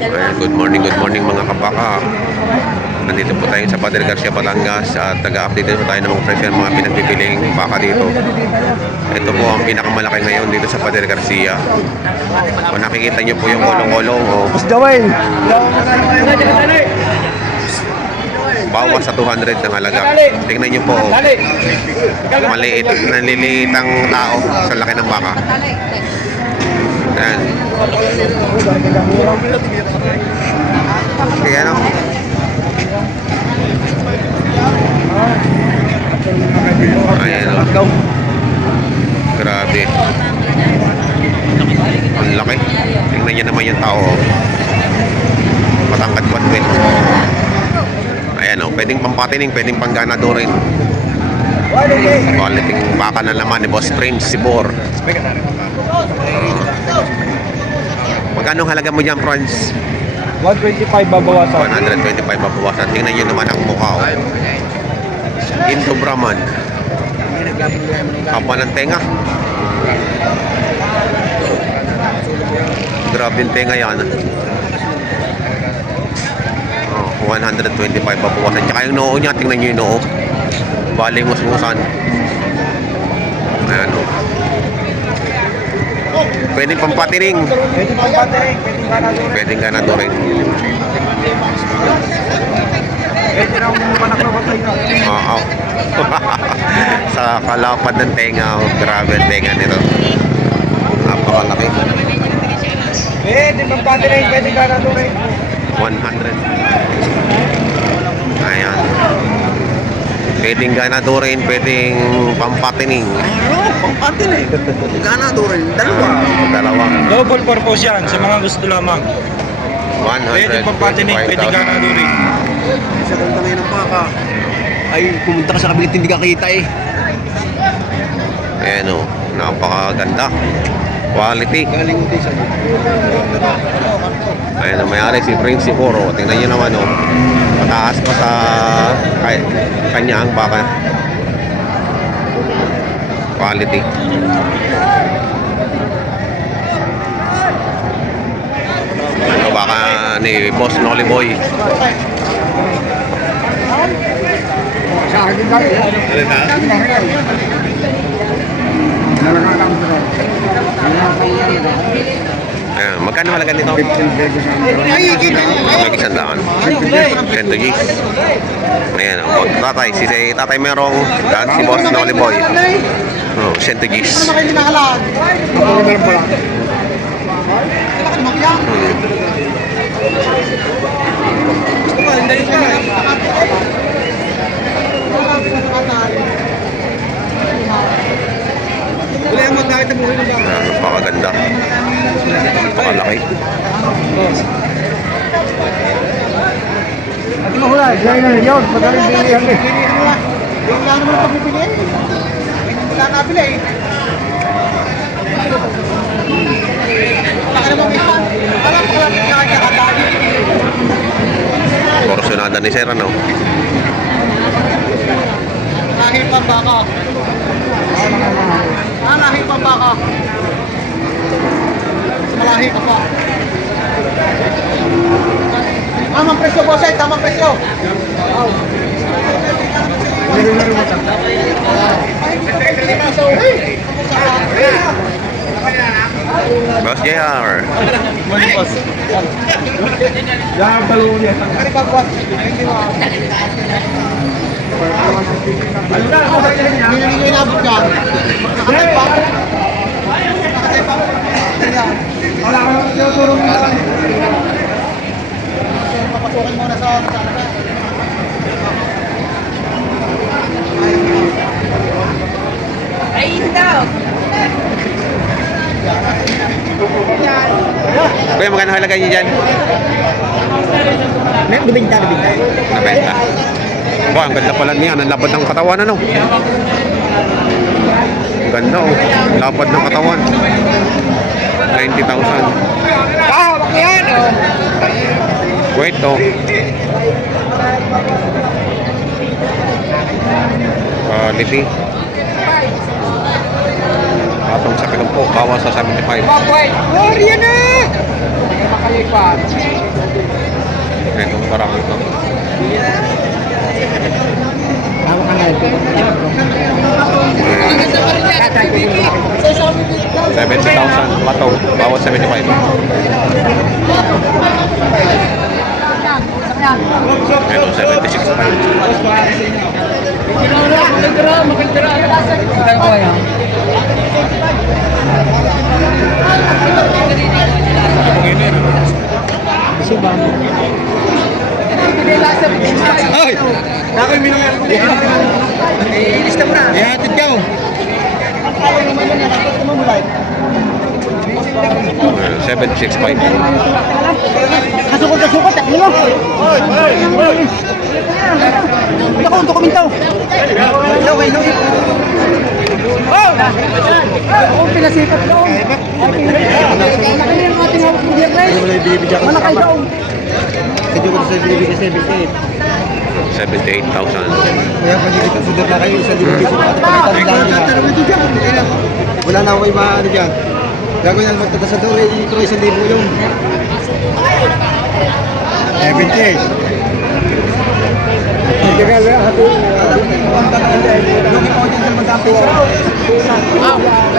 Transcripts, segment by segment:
Ayan, good morning mga kabaka. Nandito po tayo sa Padre Garcia, Batangas at taga-update po tayo ng mga presyo ng mga pinagbibiling baka dito. Ito po ang pinakamalaki ngayon dito sa Padre Garcia. Kung nakikita nyo po yung kolong-kolong bawas sa 200 ng halaga. Tingnan nyo po, naliliit ang tao sa laki ng baka. Ayan. Kaya ano? Ayan o. Grabe. Ang laki. Tingnan nyo naman yung tao. Matangkad patwin. Ayan o. Pwedeng pampatining, pwedeng pangganado rin. Quality baka na naman ni Boss Prince Sibor. Magkano halaga mo dyan, Franz? 125 babawasan. 125 babawasan. Tingnan nyo naman ang mukha. Indo Brahman. Kapwa ng tenga. Grabe yung tenga yan. 125 babawasan. Tsaka yung noo niya, tingnan nyo yung noo. Baling musmusan. Ayan o. Pwedeng pampatining. Pwedeng ganado rin. Oo. Sa kalapad ng tenga. Grabe ang tenga nito. Napakalaki. Pwedeng pampatining, pwedeng ganado rin. 100. Ayan. Pwedeng ganado rin, pwedeng pampatining. Pampatining. Ganado rin. Dalawa. Double purpose yan sa mga gusto lamang. 125,000. Pwedeng pampatining, pwedeng ganado rin. Sa ganda ngayon ng baka. Ay, pumunta ka sa kabinet, hindi ka kita eh. Ayan o, napakaganda. Quality. Galing mo din sa Ayan ang mayari si Prince Siboro. Tingnan nyo naman o. Mataas pa sa kanya ang baka. Quality. Ano baka ni Boss Nolly Boy. Ayan, magkano halaga nito? Mag-isandaan. Kentucky. Ayan, o, tatay. Si tatay merong daan si Boss Nolly Boy. Oh, Centugis. Napakaganda. Napakalaki. At mahulay, dahil na yun, magaling bilihan eh. Yung lang naman ito pipiliin. Wala nabili eh. Wala ka naman ipan. Alam ko lang nakakakatali. Porsyonada ni Sir, ano? Lahing pambaka. Lahing pambaka. Malahi ka pa. Tamang presyo, boss eh. Tamang presyo. Boss JR. Yan, talong niya. Hindi nyo inabot ka. Nakatay pa. Wala ka naman tinutulong nila. Papasukin muna sa talaga. Ayun daw. Kuya, magkano halaga niyo dyan? Nabinta. Nabenta. Wow, ang ganda pala niya. Ang lapad ng katawan, ano? Ang ganda, oh. Lapad ng katawan. 90,000. Ah, yan oh. Wait, oh. Quality. Atong sa po, bawas sa 75. Wait, yan na! Itong parang ito. $70,000 patong, bawat 75. Ito 76.5. Ay! Nakoy minang ilista mo na. Ihatid ka. Uh, 76.5. Kasukot, takbo mo. Ito ko, dokumento. Oh, pinasipat ko. Nakali ang ating hawak mo dyan, guys. Malakay daw. Kasi ko sa binibigay sa BC. 78,000. Kaya pag dito sudot na kayo sa binibigay sa wala na ako iba ano dyan. Gagawin na magtatasador eh, ito ay 1,000 yung 70.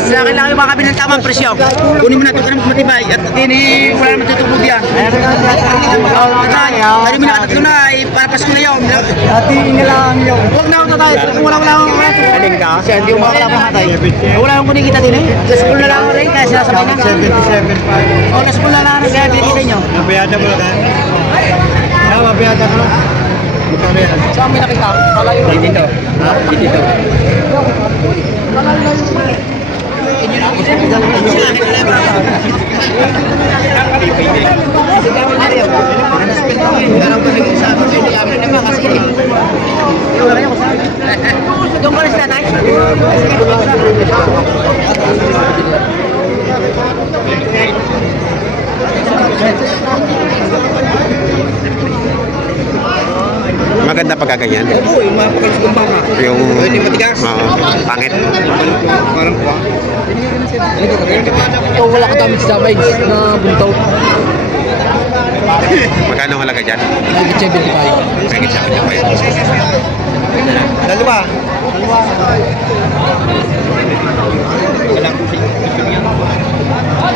Sa akin lang yung mga kabin ng tamang presyo. Kunin mo na ito ka naman matibay at hindi wala naman tutubog yan. Kaya mo na katatlo na para Pasko na yun. Ati lang yung Huwag na ako tatay. Kung wala akong aling ka kasi hindi mo makakalaban matay. wala akong kunikita din eh. Sa school na lang ako rin kaya sinasabay na. 77.5. O, sa school na lang ako kaya binigay nyo. Nabayada mo lang. Mabayada mo lang. Saan may nakita? Kalayo. Dito. Ha? Dito. Doon pa rin sa tatay? Maganda pagkaganyan. Oo, yung mga pakalis kong baka. Yung Hindi matigas. pangit. Parang kuha. Ito wala ka damit sa vibes na buntaw. Magkano halaga dyan? Nagit 75. Mahigit 75. Dalawa.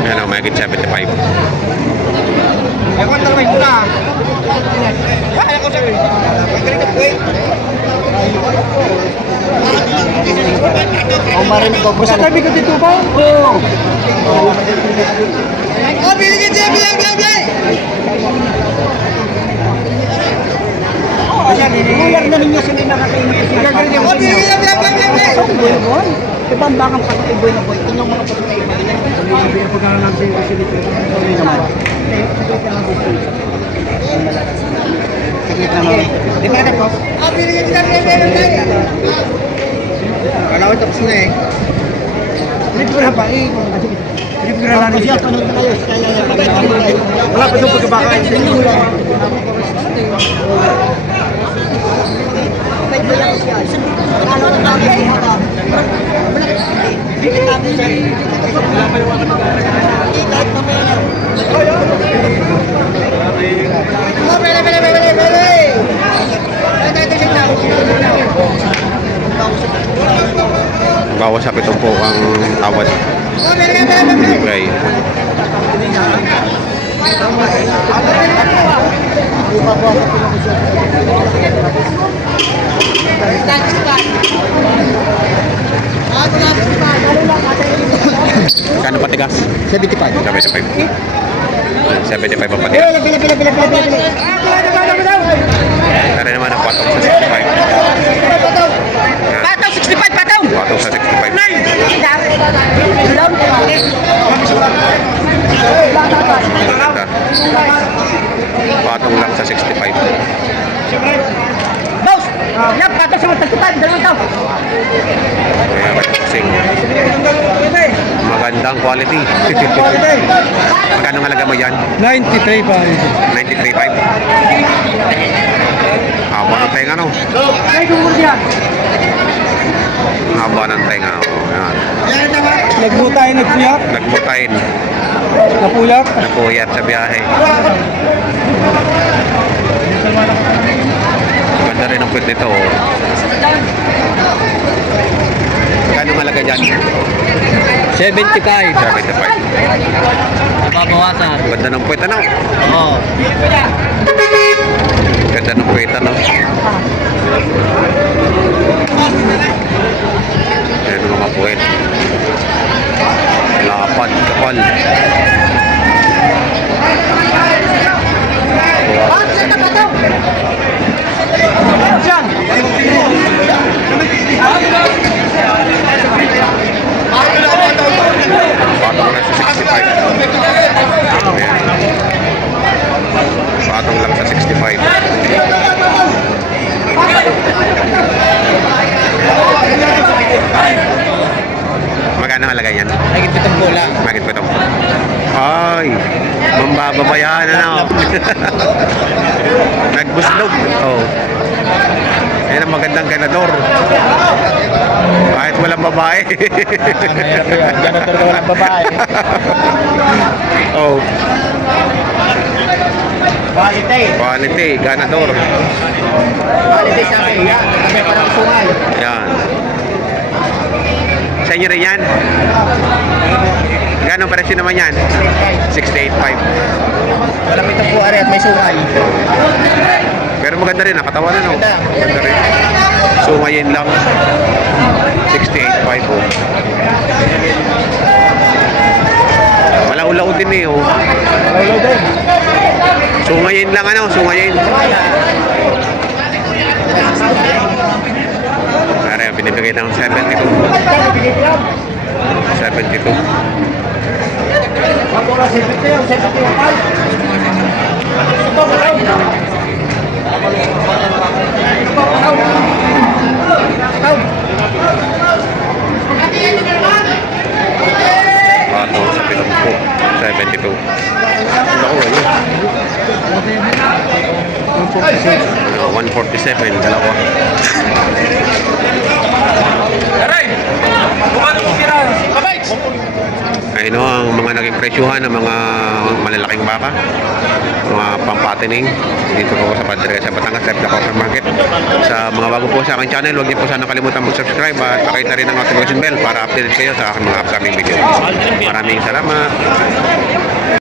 Yan o, mahigit 75. Ako ang talawin ko na. Kaya ko sa'yo. Magaling ka po eh. Ang marinig ko po sa tabi ko dito ba? Oo. Oh, biligin siya, bilang. Kulang na ninyo sila nakakainit. Oh, biligin Boy, ibang bakang patutuboy na boy. Inyong mga patutuboy na ilan. Di ba ko? Oh, biligin siya, bilang. Kalawin tapos na eh. Libre pa eh. Libre lang siya. Wala pa yung pagkabaka. Bawas sa 70 ang tawad. Okay. Kano patigas? 75. 75. 75 ang patigas. Kaya naman ang patong sa 65. Pataw, 65 pataw! Patong sa 65. Maganda. Patong lang sa 65. Boss! Yan, pataw sa 65. Dalawang tao. Kaya matapsing. Magandang quality. Magkano halaga mo yan? 93 pa rin. 93.5. Haba ng tenga, no? Ay, kumur diyan. Haba ng tenga. Oh, yan. Nagmutay, nagpuyak. Nagmutayin. Napuyat. Napuyat sa biyahe. Ganda rin ang puwet nito. Oh. Magkano malaga dyan? 75. 75. Mababawasan. Ganda ng puwet, ano? Oo. Ganda ng puwet, ano? Ayan ang mga puwet. Lapad, kapal. Patong lang sa 65. Ayan. Patong lang sa 65. Magkano halaga yan? Ay, pitong bola. Bakit pa ito? Ay, mambababayan na. Nagbuslog. Oh. Yan ang magandang ganador. Kahit walang babae. Mahirap yun. Janitor ka walang babae. Oh, Quality. quality, ganador. Quality sa akin. Yan. Kami parang sungay. Yan. Sa inyo rin yan? Gano'ng presyo naman yan? 685. Walang pitong po at may sungay. Pero maganda rin, nakatawan na, no? Maganda. Maganda rin. So ngayon lang 685 po. Malaw-law din eh, oh. Lolo din. So ngayon lang, ano? So ngayon. Kaya binibigay ng 72. 72. Patong sa 70. 72. Ako, ano? 147, dalawa. Ayun o, ang mga naging presyuhan ng mga malalaking baka, mga pampatining dito po sa Padre sa Batangas Live Dakota Market. Sa mga bago po sa aking channel, huwag niyo po sana kalimutan mag-subscribe at pakita rin ang notification bell para updated kayo sa aking mga upcoming video. Maraming salamat.